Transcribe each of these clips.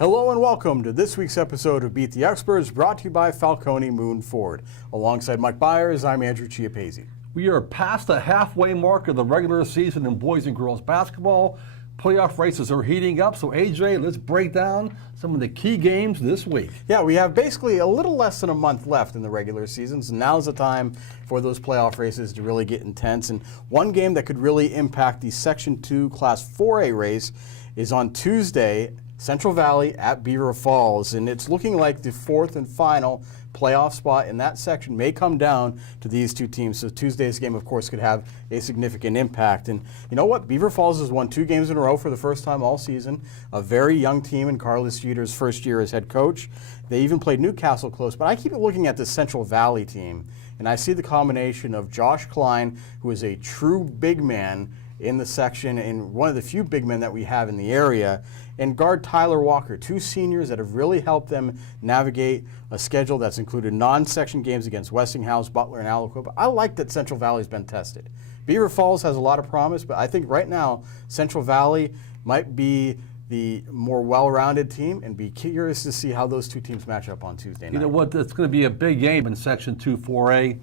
Hello and welcome to this week's episode of Beat the Experts, brought to you by Falcone Moon Ford. Alongside Mike Bires, I'm Andrew Chiappazzi. We are past the halfway mark of the regular season in boys and girls basketball. Playoff races are heating up, so AJ, let's break down some of the key games this week. Yeah, we have basically a little less than a month left in the regular season, so now's the time for those playoff races to really get intense. And one game that could really impact the Section 2 Class 4A race is on Tuesday, Central Valley at Beaver Falls, and it's looking like the fourth and final playoff spot in that section may come down to these two teams. So Tuesday's game, of course, could have a significant impact. And you know what? Beaver Falls has won 2 games in a row for the first time all season. A very young team in Carlos Jeter's first year as head coach. They even played Newcastle close. But I keep looking at the Central Valley team, and I see the combination of Josh Klein, who is a true big man in the section and one of the few big men that we have in the area, and guard Tyler Walker, 2 seniors that have really helped them navigate a schedule that's included non-section games against Westinghouse, Butler, and Aliquippa. I like that Central Valley's been tested. Beaver Falls has a lot of promise, but I think right now Central Valley might be the more well-rounded team, and be curious to see how those two teams match up on Tuesday night. You know what? It's going to be a big game in Section 2 4A.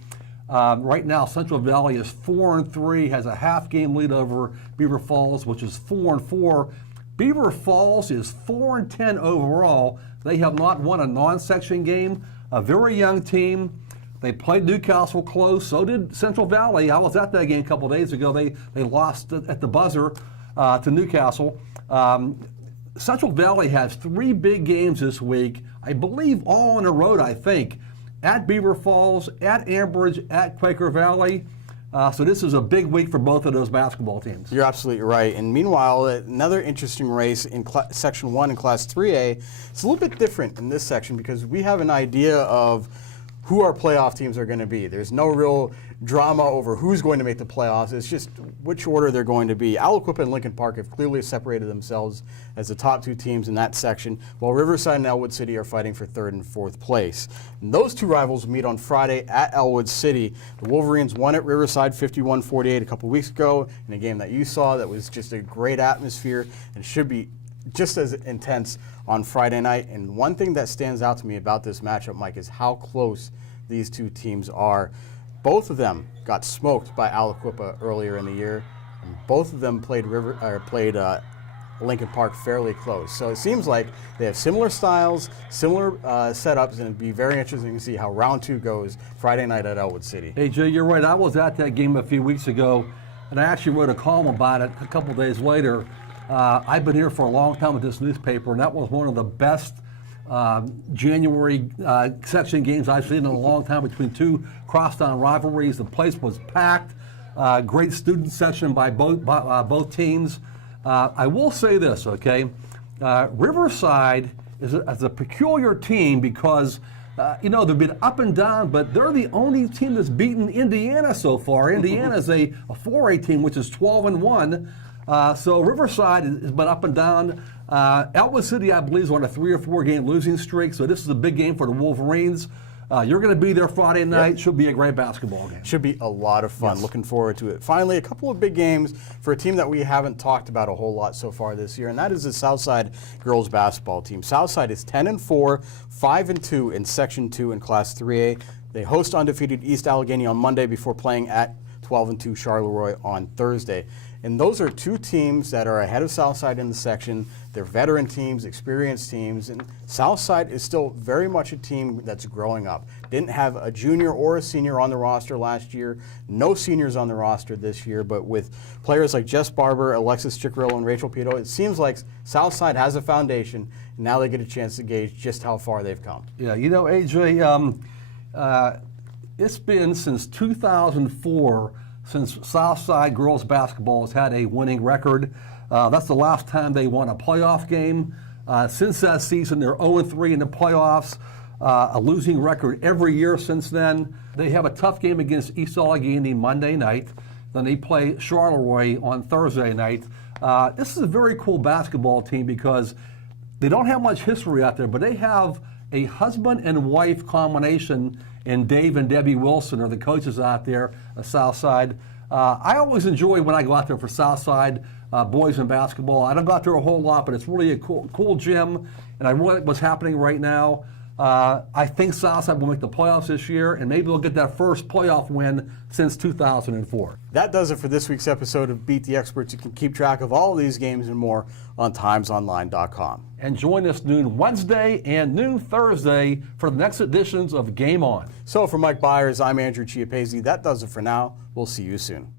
Right now, Central Valley is 4-3, has a half-game lead over Beaver Falls, which is 4-4. Beaver Falls is 4-10 overall. They have not won a non-section game. A very young team. They played Newcastle close. So did Central Valley. I was at that game a couple days ago. They lost at the buzzer to Newcastle. Central Valley has 3 big games this week. I believe all on the road, I think. At Beaver Falls, at Ambridge, at Quaker Valley. So this is a big week for both of those basketball teams. You're absolutely right. And meanwhile, another interesting race in Section 1 and Class 3A. It's a little bit different in this section because we have an idea of who our playoff teams are going to be. There's no real drama over who's going to make the playoffs. It's just which order they're going to be. Aliquippa and Lincoln Park have clearly separated themselves as the top 2 teams in that section, while Riverside and Elwood City are fighting for 3rd and 4th place. And those 2 rivals meet on Friday at Elwood City. The Wolverines won at Riverside 51-48 a couple weeks ago in a game that you saw that was just a great atmosphere and should be just as intense on Friday night. And one thing that stands out to me about this matchup, Mike, is how close these 2 teams are. Both of them got smoked by Aliquippa earlier in the year, and both of them played Lincoln Park fairly close. So it seems like they have similar styles, similar setups, and it'd be very interesting to see how round 2 goes Friday night at Elwood City. Hey, Jay, you're right. I was at that game a few weeks ago, and I actually wrote a column about it a couple days later. I've been here for a long time with this newspaper, and that was one of the best January section games I've seen in a long time between 2 crosstown rivalries. The place was packed. Great student section by both teams. I will say this, okay? Riverside is a peculiar team because they've been up and down, but they're the only team that's beaten Indiana so far. Indiana's a 4A team, which is 12-1. So Riverside has been up and down. Elwood City, I believe, is on a 3 or 4 game losing streak. So this is a big game for the Wolverines. You're going to be there Friday night. Yep. Should be a great basketball game. Should be a lot of fun. Yes. Looking forward to it. Finally, a couple of big games for a team that we haven't talked about a whole lot so far this year, and that is the Southside girls basketball team. Southside is 10-4, 5-2 in Section 2 and Class 3A. They host undefeated East Allegheny on Monday before playing at 12-2 Charleroi on Thursday. And those are 2 teams that are ahead of Southside in the section. They're veteran teams, experienced teams, and Southside is still very much a team that's growing up. Didn't have a junior or a senior on the roster last year. No seniors on the roster this year, but with players like Jess Barber, Alexis Chickerillo, and Rachel Pito, it seems like Southside has a foundation, and now they get a chance to gauge just how far they've come. Yeah, you know, AJ, it's been since 2004 since Southside girls basketball has had a winning record. That's the last time they won a playoff game. Since that season, they're 0-3 in the playoffs, a losing record every year since then. They have a tough game against East Allegheny Monday night. Then they play Charleroi on Thursday night. This is a very cool basketball team because they don't have much history out there, but they have a husband and wife combination, and Dave and Debbie Wilson are the coaches out there at Southside. I always enjoy when I go out there for Southside boys and basketball. I don't go out there a whole lot, but it's really a cool gym, and I really like what's happening right now. I think Southside will make the playoffs this year, and maybe they'll get that first playoff win since 2004. That does it for this week's episode of Beat the Experts. You can keep track of all of these games and more on timesonline.com. And join us noon Wednesday and noon Thursday for the next editions of Game On. So for Mike Bires, I'm Andrew Chiappazzi. That does it for now. We'll see you soon.